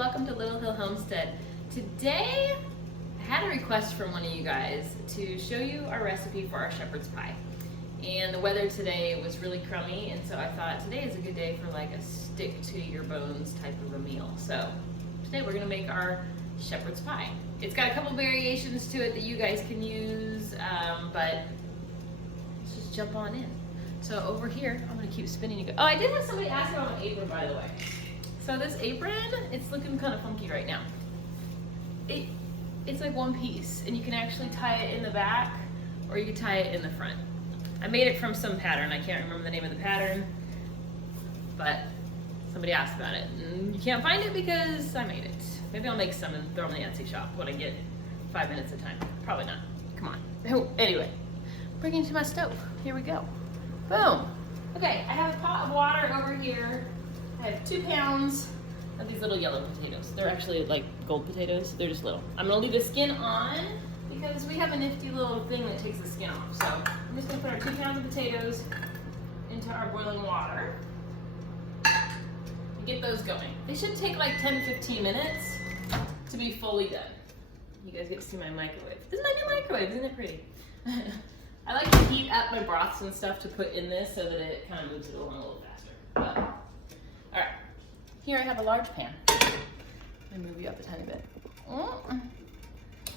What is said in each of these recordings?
welcome to Little Hill Homestead. Today, I had a request from one of you guys to show you our recipe for our shepherd's pie. And the weather today was really crummy, and so I thought today is a good day for like a stick to your bones type of a meal. So today we're gonna make our shepherd's pie. It's got a couple variations to it that you guys can use, but let's just jump on in. So over here, I'm gonna keep spinning. Oh, I did have somebody ask about my apron, by the way. So this apron, it's looking kind of funky right now. It's like one piece, and you can actually tie it in the back, or you can tie it in the front. I made it from some pattern. I can't remember the name of the pattern, but somebody asked about it, and you can't find it because I made it. Maybe I'll make some and throw them in the Etsy shop when I get 5 minutes of time. Probably not. Come on. Oh, anyway, bring it to my stove. Here we go. Boom. Okay, I have a pot of water over here. I have 2 pounds of these little yellow potatoes. They're actually like gold potatoes. They're just little. I'm gonna leave the skin on because we have a nifty little thing that takes the skin off. So I'm just gonna put our 2 pounds of potatoes into our boiling water and get those going. They should take like 10-15 minutes to be fully done. You guys get to see my microwave. This is my new microwave, isn't it pretty? I like to heat up my broths and stuff to put in this so that it kind of moves it along a little faster. But, all right, here I have a large pan. Let me move you up a tiny bit. I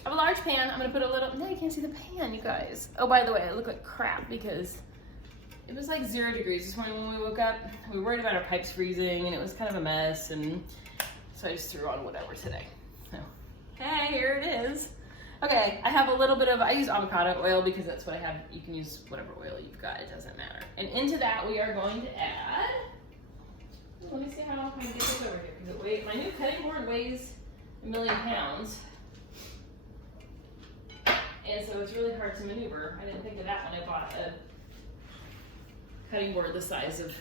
have a large pan. I'm gonna put a little, no, you can't see the pan, you guys. Oh, by the way, I look like crap because it was like 0 degrees this morning when we woke up. We were worried about our pipes freezing and it was kind of a mess, and so I just threw on whatever today. So, hey, here it is. Okay, I have a little bit of, I use avocado oil because that's what I have. You can use whatever oil you've got, it doesn't matter. And into that we are going to add, let me see how I can get this over here, because it weighs, my new cutting board weighs 1,000,000 pounds. And so it's really hard to maneuver. I didn't think of that when I bought a cutting board the size of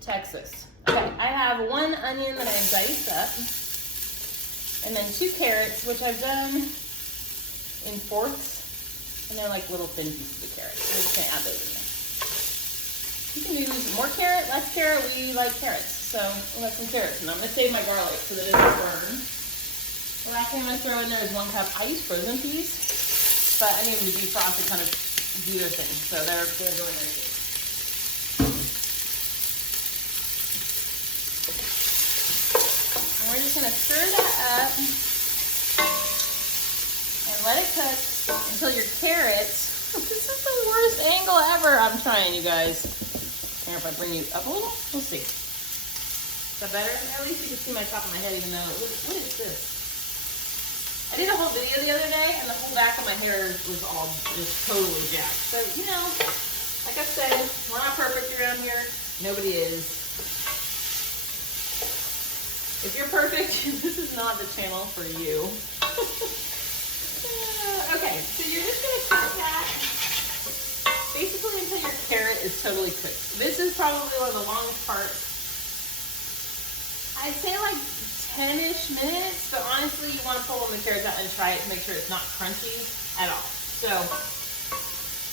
Texas. Okay, I have 1 onion that I've diced up, and then 2 carrots, which I've done in fourths, and they're like little thin pieces of carrots. So we're just gonna add those in there. You can use more carrot, less carrot. We like carrots, so we'll have some carrots. And I'm gonna save my garlic so that it doesn't burn. The last thing I'm gonna throw in there is 1 cup. I use frozen peas, but I need them to defrost and kind of do their thing. So they're gonna go in there too. And we're just gonna stir that up and let it cook until your carrots, this is the worst angle ever. I'm trying, you guys. Here, if I bring you up a little, we'll see. Is that better? At least you can see my top of my head, even though, what is this? I did a whole video the other day, and the whole back of my hair was totally jacked. So, you know, like I said, we're not perfect around here. Nobody is. If you're perfect, this is not the channel for you. Okay, so you're just gonna cook that basically until your carrot is totally cooked. This is probably one of the longest parts. I'd say like 10-ish minutes, but honestly you want to pull the carrots out and try it to make sure it's not crunchy at all. So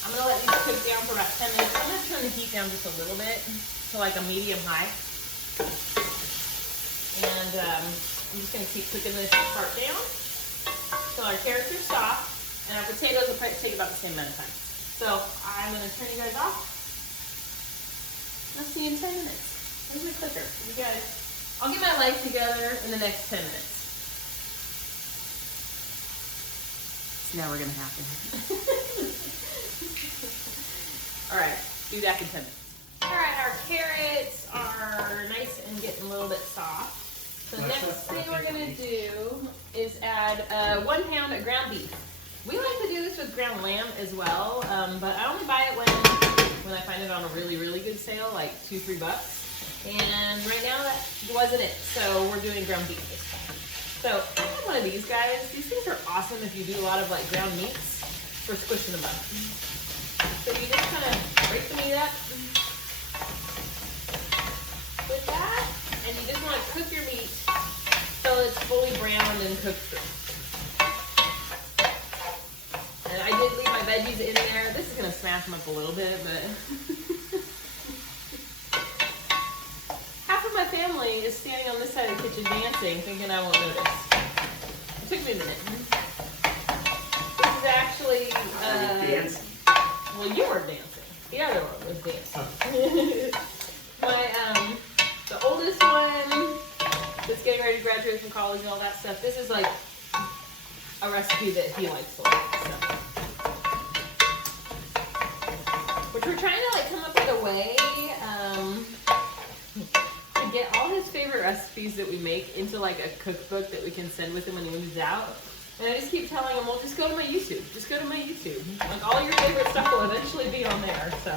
I'm gonna let these cook down for about 10 minutes. I'm gonna turn the heat down just a little bit to like a medium high. And I'm just gonna keep cooking this part down so our carrots are soft, and our potatoes will probably take about the same amount of time. So I'm gonna turn you guys off. I'll see you in 10 minutes. Where's my clicker? You guys, I'll get my life together in the next 10 minutes. It's never gonna happen. All right, be back in 10 minutes. All right, our carrots are nice and getting a little bit soft. So the next thing we're gonna do is add 1 pound of ground beef. We like to do this with ground lamb as well, but I only buy it when I find it on a really, really good sale, like $2-3 bucks. And right now that wasn't it, so we're doing ground beef this time. So I have one of these guys. These things are awesome if you do a lot of like ground meats for squishing them up. So you just kind of break the meat up with that, and you just want to cook your meat till it's fully browned and cooked through. And I did leave my veggies in there. This is going to smash them up a little bit, but family is standing on this side of the kitchen dancing, thinking I won't notice. It took me a minute. This is actually, well, you were dancing. The other one was dancing. The oldest one that's getting ready to graduate from college and all that stuff, this is like a recipe that he likes a lot, so. Which we're trying to like come up with a way to get all his favorite recipes that we make into like a cookbook that we can send with him when he moves out. And I just keep telling him, well, just go to my YouTube. Just go to my YouTube. Like all your favorite stuff will eventually be on there, so.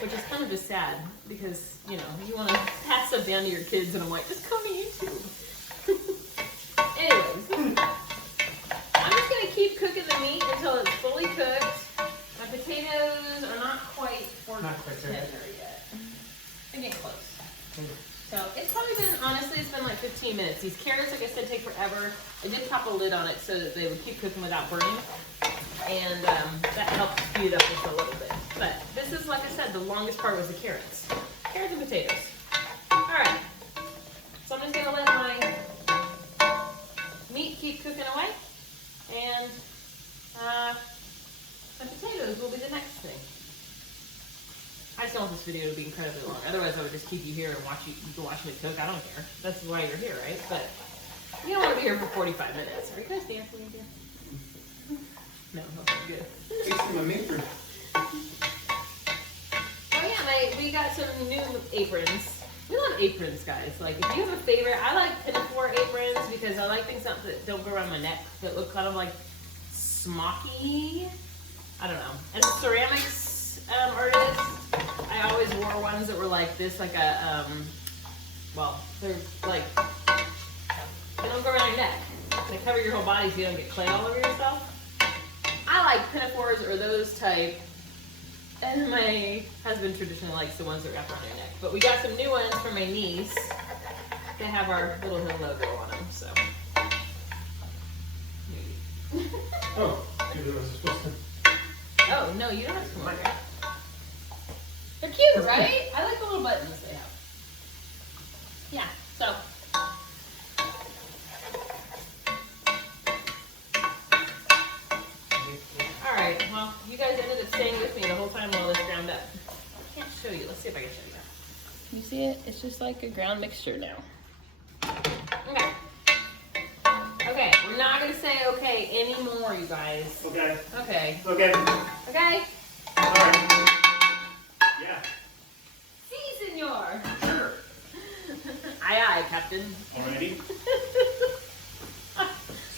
Which is kind of just sad because, you know, you want to pass stuff down to your kids and I'm like, just go to YouTube. Anyways, I'm just going to keep cooking the meat until it's fully cooked. My potatoes are not quite tender yet. They're getting close. So it's probably been, honestly, it's been like 15 minutes. These carrots, like I said, take forever. I did pop a lid on it so that they would keep cooking without burning. And that helped speed it up just a little bit. But this is, like I said, the longest part was the carrots. Carrots and potatoes. All right. So I'm just going to let my meat keep cooking away. And the potatoes will be the next thing. I just don't want this video to be incredibly long. Otherwise, I would just keep you here and you can watch me cook. I don't care. That's why you're here, right? But you don't want to be here for 45 minutes. Are you guys dancing again? No, okay, good. Tasting my meat. Oh yeah, we got some new aprons. We love aprons, guys. Like, if you have a favorite, I like pinafore aprons because I like things that don't go around my neck, that look kind of like smocky. I don't know. As a ceramics artist, I always wore ones that were like this, like a, well, they're like, they don't go around your neck. They cover your whole body so you don't get clay all over yourself. I like pinafores or those type, and my husband traditionally likes the ones that wrap around your neck. But we got some new ones for my niece that have our little hill logo on them, so. Maybe. Oh, maybe I was supposed to. Oh, no, you don't have to come on here. They're cute, right? I like the little buttons they have. Yeah, so. Alright, well, you guys ended up staying with me the whole time while this ground up. I can't show you. Let's see if I can show you that. Can you see it? It's just like a ground mixture now. Okay. Okay, we're not going to say okay anymore, you guys. Okay. Okay. Okay. Okay? Alright. Yeah. Si, senor. Sure. Aye, aye, Captain. Alrighty.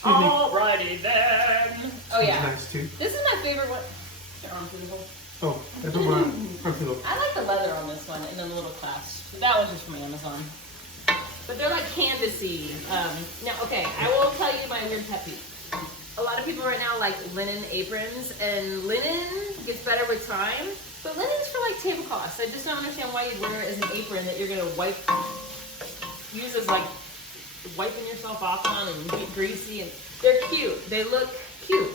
Alrighty then. Oh yeah. Nice too. This is my favorite one. Your arm through the hole. Oh, that's what my I like the leather on this one and then the little clasp. That one's just from Amazon. But they're like canvasy. Now, okay, I will tell you my weird pet peeve. A lot of people right now like linen aprons, and linen gets better with time. But linen's for like tablecloths. I just don't understand why you'd wear it as an apron that you're gonna use as like wiping yourself off on and get greasy. And they're cute. They look cute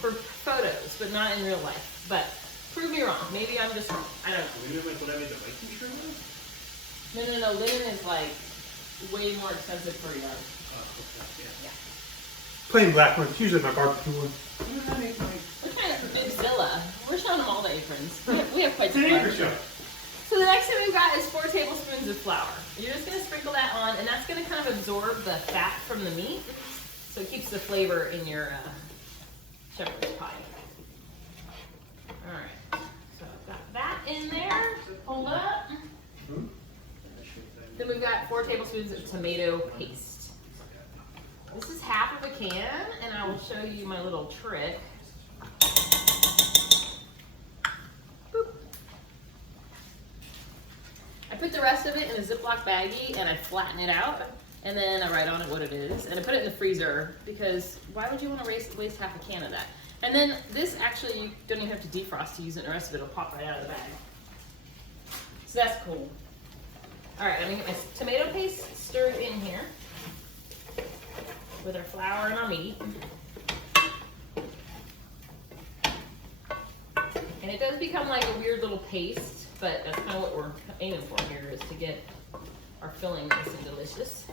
for photos, but not in real life. But prove me wrong. Maybe I'm just wrong. I don't know. Linen like what I made the Viking shirt with? No. Linen is like way more expensive for a yard. Yeah. Plain black one. It's usually my barbecue one. We're trying to produce Zilla. We're showing them all the aprons. We have quite It's an the acre show. So the next thing we've got is 4 tablespoons of flour. You're just going to sprinkle that on, and that's going to kind of absorb the fat from the meat, so it keeps the flavor in your shepherd's pie. All right, so I've got that in there. Hold up. Then we've got 4 tablespoons of tomato paste. This is half of a can, and I will show you my little trick. Boop. I put the rest of it in a Ziploc baggie, and I flatten it out, and then I write on it what it is, and I put it in the freezer, because why would you want to waste half a can of that? And then this, actually, you don't even have to defrost to use it, and the rest of it will pop right out of the bag. So that's cool. All right, I'm gonna get my tomato paste stirred in here with our flour and our meat. And it does become like a weird little paste but that's kind of what we're aiming for here, is to get our filling nice and delicious.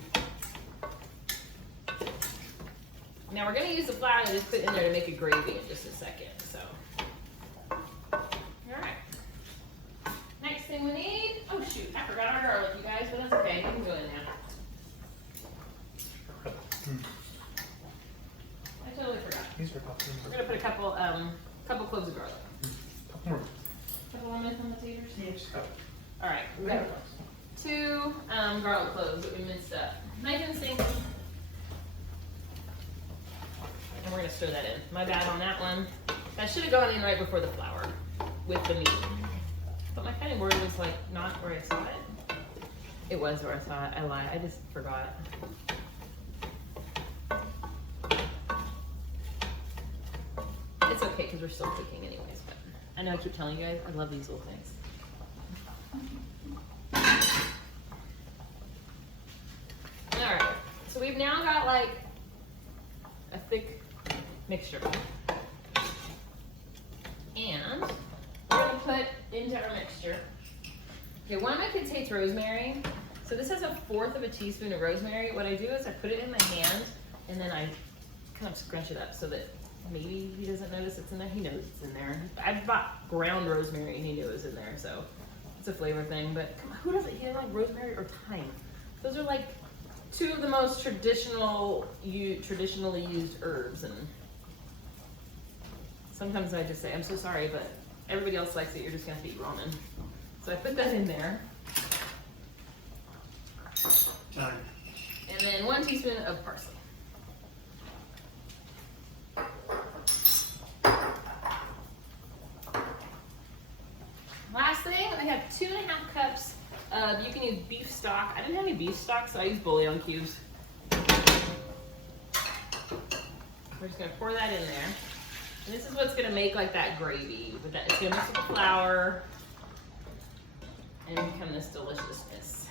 Now we're gonna use the flour that I just put in there to make a gravy in just a second, so. All right. Next thing we need, oh shoot, I forgot our garlic, you guys, but that's okay, we can go in now. I totally forgot. These are helpful. We're gonna put a couple cloves of garlic. Couple more. Couple more minutes on the taters? Yeah, just go. All right, we got 2 garlic cloves that we minced up. Nice and sink. And we're gonna stir that in. My bad on that one. That should have gone in right before the flour with the meat. But my cutting board was like not where I saw it. It was where I saw it. I lied. I just forgot. It's okay because we're still cooking anyways. But I know I keep telling you guys, I love these little things. All right. So we've now got like a thick mixture. And we're gonna put into our mixture. Okay, one of my kids hates rosemary. So this has 1/4 teaspoon of rosemary. What I do is I put it in my hand and then I kind of scrunch it up so that maybe he doesn't notice it's in there. He knows it's in there. I bought ground rosemary and he knew it was in there, so it's a flavor thing. But come on, who doesn't like rosemary or thyme? Those are like 2 of the most traditionally used herbs, and sometimes I just say, I'm so sorry, but everybody else likes it, you're just gonna have to eat ramen. So I put that in there. Thyme. And then 1 teaspoon of parsley. Last thing, I have 2.5 cups of, you can use beef stock. I didn't have any beef stock, so I used bouillon cubes. We're just gonna pour that in there. And this is what's gonna make like that gravy. With that, it's gonna mix with the flour and become this deliciousness.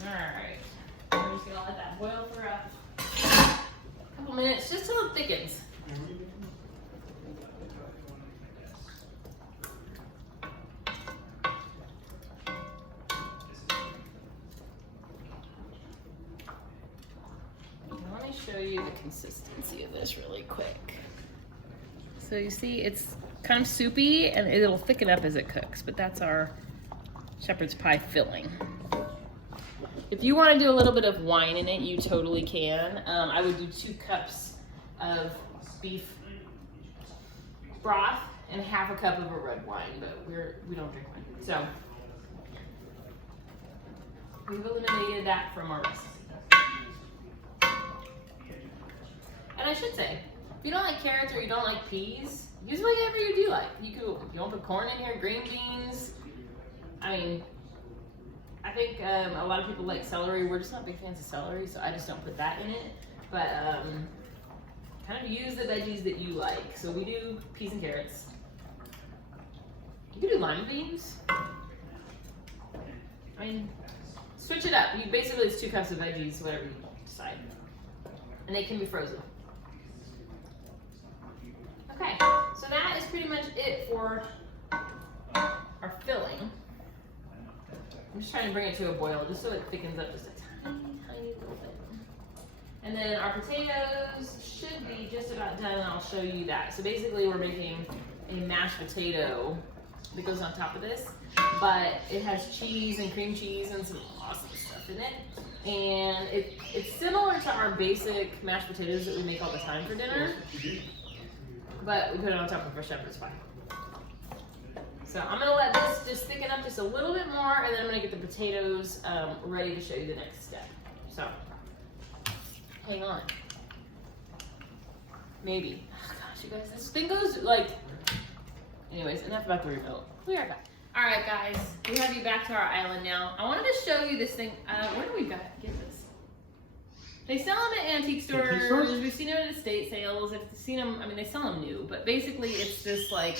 All right, we're just gonna let that boil for a couple minutes, just till it thickens. Let me show you the consistency of this really quick. So you see it's kind of soupy and it'll thicken up as it cooks, but that's our shepherd's pie filling. If you want to do a little bit of wine in it, you totally can. I would do 2 cups of beef broth and 1/2 cup of a red wine, but we don't drink wine. So we've eliminated that from our recipe. And I should say, if you don't like carrots or you don't like peas, use whatever you do like. You want to put corn in here, green beans. I mean, I think a lot of people like celery. We're just not big fans of celery, so I just don't put that in it. But kind of use the veggies that you like. So we do peas and carrots. You can do lima beans. I mean, switch it up. You basically, it's 2 cups of veggies, whatever you decide. And they can be frozen. Okay, so that is pretty much it for our filling. I'm just trying to bring it to a boil just so it thickens up just a tiny, tiny little bit. And then our potatoes should be just about done, and I'll show you that. So basically we're making a mashed potato that goes on top of this, but it has cheese and cream cheese and some awesome stuff in it. And it's similar to our basic mashed potatoes that we make all the time for dinner, but we put it on top of our shepherd's pie. So I'm gonna let this just thicken up just a little bit more, and then I'm gonna get the potatoes ready to show you the next step. So, hang on. Maybe. Oh gosh, you guys, this thing goes like, anyways, enough about the remote. We are back. All right, guys, we have you back to our island now. I wanted to show you this thing. Where do we get this? They sell them at antique stores. We've seen them at estate sales. I've seen them, I mean, they sell them new, but basically it's this like,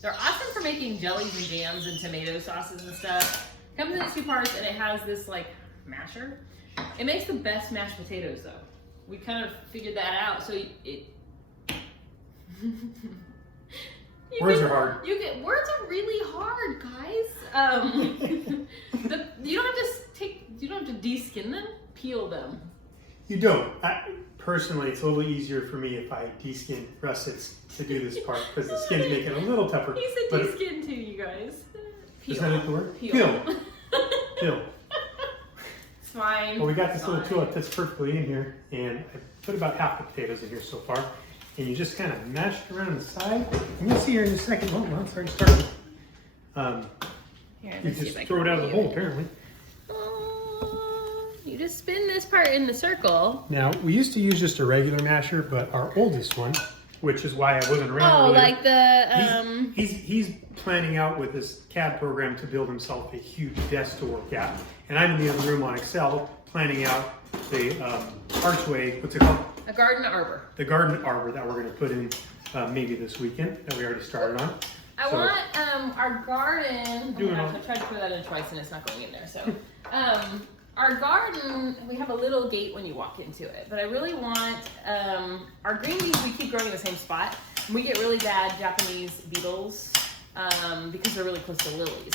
they're awesome for making jellies and jams and tomato sauces and stuff. It comes in 2 parts and it has this like masher. It makes the best mashed potatoes though. we kind of figured that out. So it. Words are hard. Words are really hard, guys. You don't have to de-skin them. Peel them. You don't. Personally, it's a little easier for me if I de-skin russets to do this part because the skins make it a little tougher. He said de-skin too, you guys. Peel. Is that the word? Peel. Peel. It's fine. Well, we got this little tool that fits perfectly in here, and I put about half the potatoes in here so far. And you just kind of mash it around the side. And you'll see here in a second. Oh, well, it's already started. Here, You just throw it out of the bowl, apparently. You just spin this part in the circle. Now, we used to use just a regular masher, but our oldest one, which is why I wasn't around earlier, like the He's planning out with this CAD program to build himself a huge desk to work at. And I'm in the other room on Excel planning out the archway, what's it called? a garden arbor. The garden arbor that we're going to put in maybe this weekend that we already started on. I want our garden. Doing I tried to put that in twice and it's not going in there. So our garden, we have a little gate when you walk into it, but I really want our green beans. We keep growing in the same spot. We get really bad Japanese beetles because they're really close to lilies.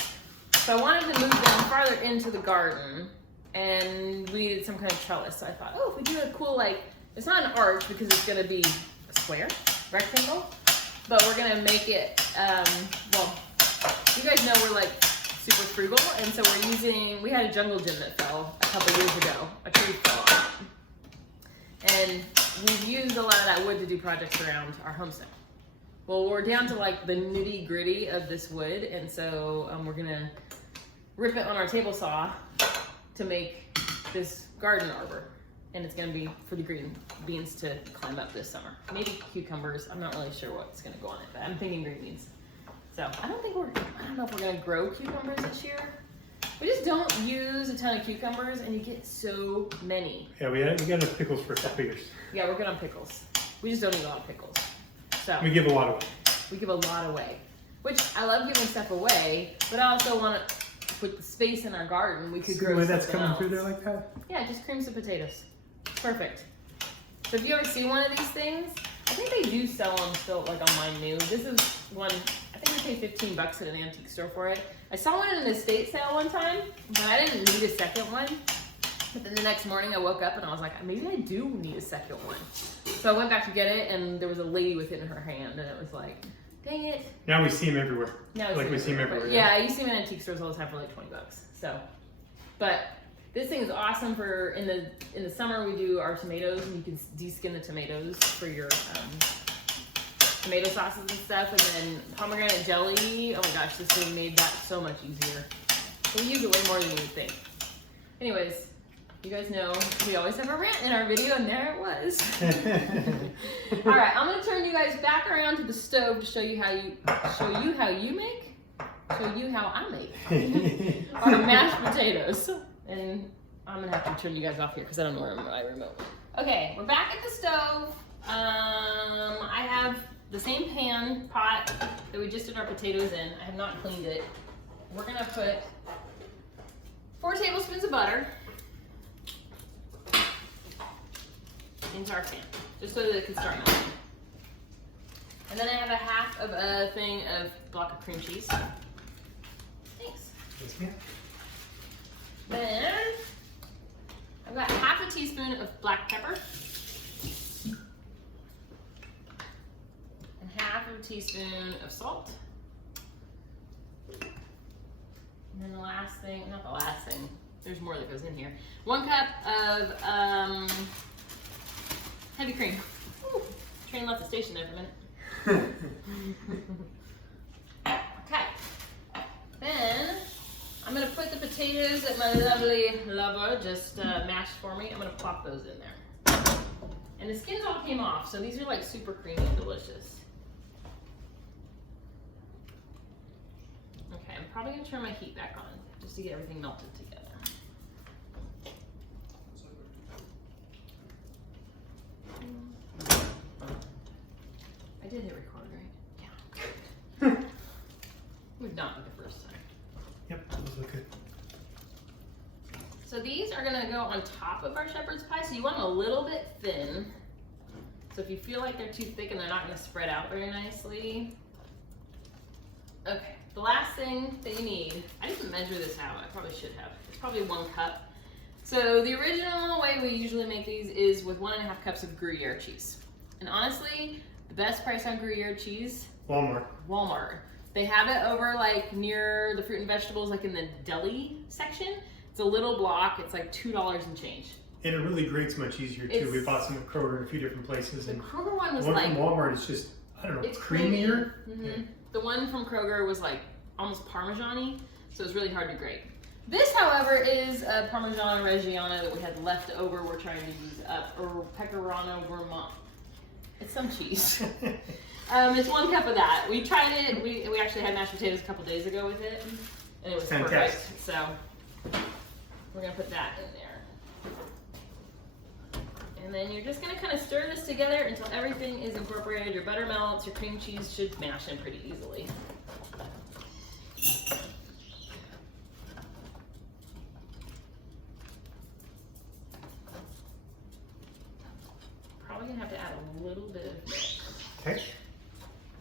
So I wanted to move them farther into the garden, and we needed some kind of trellis. So I thought, oh, if we do a cool, like, it's not an arch because it's going to be a square, rectangle, but we're going to make it, well, you guys know we're like super frugal, and so we had a jungle gym that fell a couple years ago. A tree fell on it. And we've used a lot of that wood to do projects around our homestead. Well, we're down to like the nitty gritty of this wood, and so we're gonna rip it on our table saw to make this garden arbor. And it's gonna be for the green beans to climb up this summer. Maybe cucumbers. I'm not really sure what's gonna go on it, but I'm thinking green beans. So I don't know if we're gonna grow cucumbers this year. We just don't use a ton of cucumbers, and you get so many. Yeah, we got enough pickles for a couple years. Yeah, we're good on pickles. We just don't eat a lot of pickles. So We give a lot away. we give a lot away, which I love giving stuff away, but I also want to, with the space in our garden, we could See the grow way that's something coming else. through there like that? Yeah, just cream some potatoes. Perfect. So if you ever see one of these things, I think they do sell them still like online new. This is one, I think I paid $15 at an antique store for it. I saw one in an estate sale one time, but I didn't need a second one. But then the next morning I woke up and I was like, maybe I do need a second one. So I went back to get it, and there was a lady with it in her hand, and it was like, dang it. Now we see them everywhere. Now Like we see them everywhere. Yeah, you see them in antique stores all the time for like $20. So, but this thing is awesome for in the summer. We do our tomatoes, and you can de-skin the tomatoes for your tomato sauces and stuff. And then pomegranate jelly. Oh my gosh, this thing made that so much easier. So we use it way more than you would think. Anyways, you guys know we always have a rant in our video, and there it was. All right, I'm gonna turn you guys back around to the stove to show you how you make I make our mashed potatoes. And I'm gonna have to turn you guys off here because I don't know where my remote went. Okay, we're back at the stove. I have the same pan pot that we just did our potatoes in. I have not cleaned it. We're gonna put 4 tablespoons of butter into our pan, just so that it can start melting. And then I have a half of a thing of block of cream cheese. Thanks. Then I've got half a teaspoon of black pepper and half of a teaspoon of salt. And then the last thing, not the last thing, there's more that goes in here. 1 cup of heavy cream. Ooh, train left the station there for a minute. Okay. Then I'm gonna put the potatoes that my lovely lover just mashed for me. I'm gonna plop those in there. And the skins all came off, so these are like super creamy and delicious. Okay, I'm probably gonna turn my heat back on just to get everything melted together. I did hit record, right? Yeah. Would not be the first time. Yep, those look good. So these are gonna go go on top of our shepherd's pie, so you want them a little bit thin. So if you feel like they're too thick and they're not gonna spread out very nicely. Okay, the last thing that you need, I didn't measure this out, I probably should have. It's probably 1 cup. So the original way we usually make these is with 1.5 cups of Gruyere cheese. And honestly, the best price on Gruyere cheese, Walmart. They have it over like near the fruit and vegetables, like in the deli section. It's a little block, it's like $2 and change. And it really grates much easier too. We bought some at Kroger in a few different places. The And Kroger one was one like, from Walmart is just, I don't know, it's creamier. Mm-hmm. Yeah. The one from Kroger was like almost Parmesan-y, so it's really hard to grate. This, however, is a Parmigiano Reggiano that we had left over. We're trying to use up, or Pecorino Vermont. It's some cheese. It's 1 cup of that. We tried it. We actually had mashed potatoes a couple days ago with it, and it was Fantastic. perfect. So we're gonna put that in there. And then you're just gonna kind of stir this together until everything is incorporated. Your butter melts, your cream cheese should mash in pretty easily. Probably gonna have to add a little bit of milk. Okay.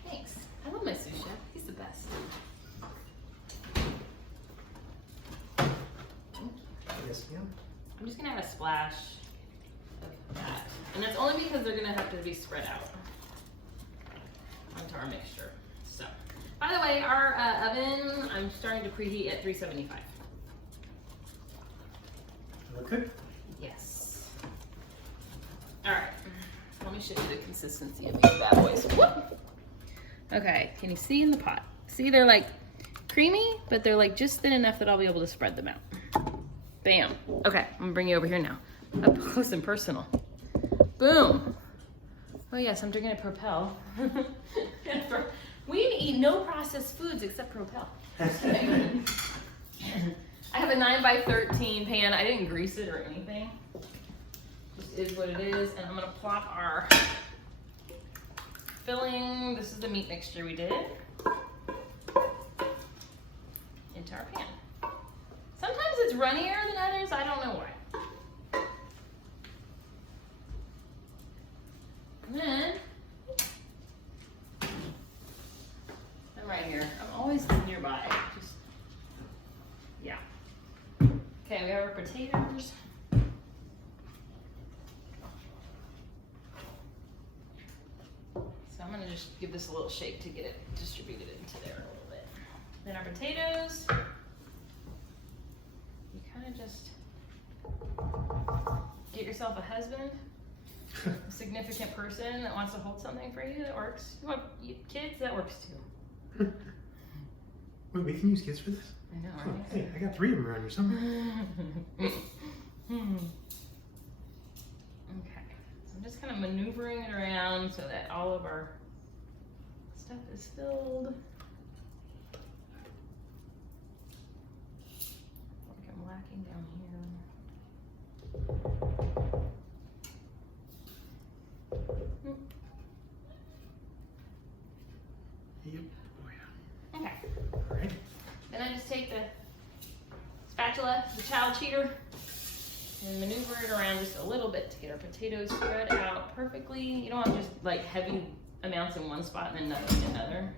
Thanks. I love my sous chef. He's the best. Yes, ma'am. I'm just gonna add a splash of that. And that's only because they're gonna have to be spread out onto our mixture. So, by the way, our oven, I'm starting to preheat at 375. Look good. Yes. All right. Let me show you the consistency of these bad boys. Whoop. Okay, can you see in the pot? See, they're like creamy, but they're like just thin enough that I'll be able to spread them out. Bam. Okay, I'm gonna bring you over here now. Up close and personal. Boom. Oh yes, I'm drinking a Propel. We eat no processed foods except Propel. I have a 9x13 pan. I didn't grease it or anything. Just is what it is. And I'm gonna plop our filling. This is the meat mixture we did into our pan. Sometimes it's runnier than others. I don't know why. And then I'm right here. I'm always nearby. Just yeah. Okay, we have our potatoes. So I'm gonna just give this a little shake to get it distributed into there a little bit. Then our potatoes. You kind of just get yourself a husband, a significant person that wants to hold something for you. That works. You want kids? That works too. Wait, we can use kids for this? I know, Oh, right? hey, I got 3 of them around here somewhere. Okay, so I'm just kind of maneuvering it around so that all of our stuff is filled. Like I'm lacking down here. Yep. Oh, yeah. Okay. All right. Then I just take the spatula, the child cheater, and maneuver it around just a little bit to get our potatoes spread out perfectly. You don't want just like heavy amounts in one spot and then nothing in another.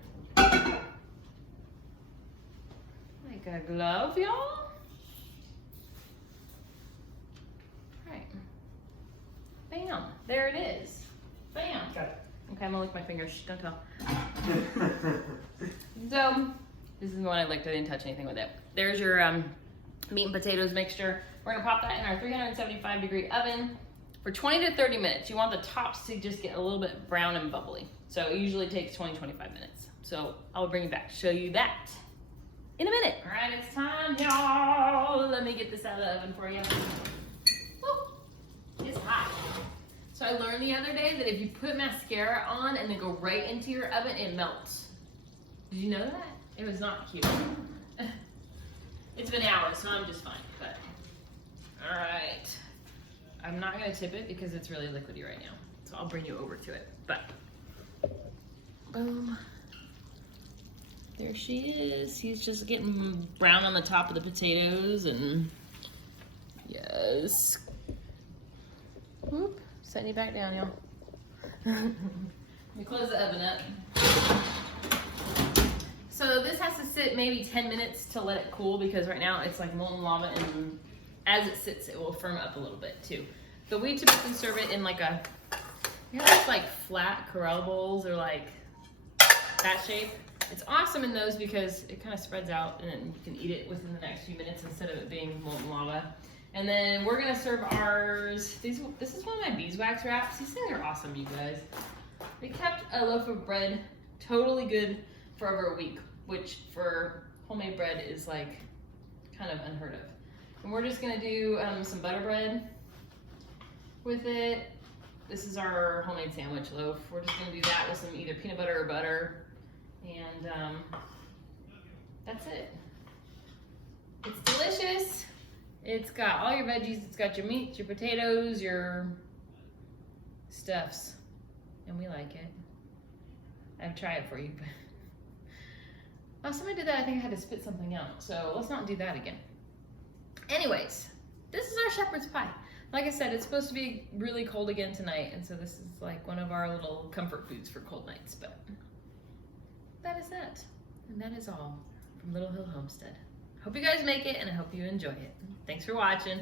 Like a glove, y'all. Right. Bam. There it is. Bam. Got it. Okay, I'm gonna lick my fingers. Shh, don't tell. So, this is the one I licked. I didn't touch anything with it. There's your meat and potatoes mixture. We're gonna pop that in our 375-degree oven for 20 to 30 minutes. You want the tops to just get a little bit brown and bubbly. So it usually takes 20, 25 minutes. So I'll bring you back, show you that in a minute. All right, it's time, y'all. Let me get this out of the oven for you. Woo. It's hot. So I learned the other day that if you put mascara on and then go right into your oven, it melts. Did you know that? It was not cute. It's been hours, so I'm just fine, but. All right. I'm not gonna tip it because it's really liquidy right now. So I'll bring you over to it, but. Boom. There she is. He's just getting brown on the top of the potatoes and Yes. Whoop. Setting you back down, y'all. Let me close the oven up. So this has to sit maybe 10 minutes to let it cool because right now it's like molten lava, and as it sits, it will firm up a little bit too. So we typically serve it in like a, you know, those like flat Corelle bowls or like that shape. It's awesome in those because it kind of spreads out and then you can eat it within the next few minutes instead of it being molten lava. And then we're gonna serve ours. This is one of my beeswax wraps. These things are awesome, you guys. We kept a loaf of bread totally good for over a week, which for homemade bread is like kind of unheard of. And we're just gonna do some butter bread with it. This is our homemade sandwich loaf. We're just gonna do that with some either peanut butter or butter. And that's it. It's delicious. It's got all your veggies. It's got your meat, your potatoes, your stuffs. And we like it. I'd try it for you, but last time I did that, I think I had to spit something out. So let's not do that again. Anyways, this is our shepherd's pie. Like I said, it's supposed to be really cold again tonight, and so this is like one of our little comfort foods for cold nights, but that is that. And that is all from Little Hill Homestead. Hope you guys make it, and I hope you enjoy it. Thanks for watching.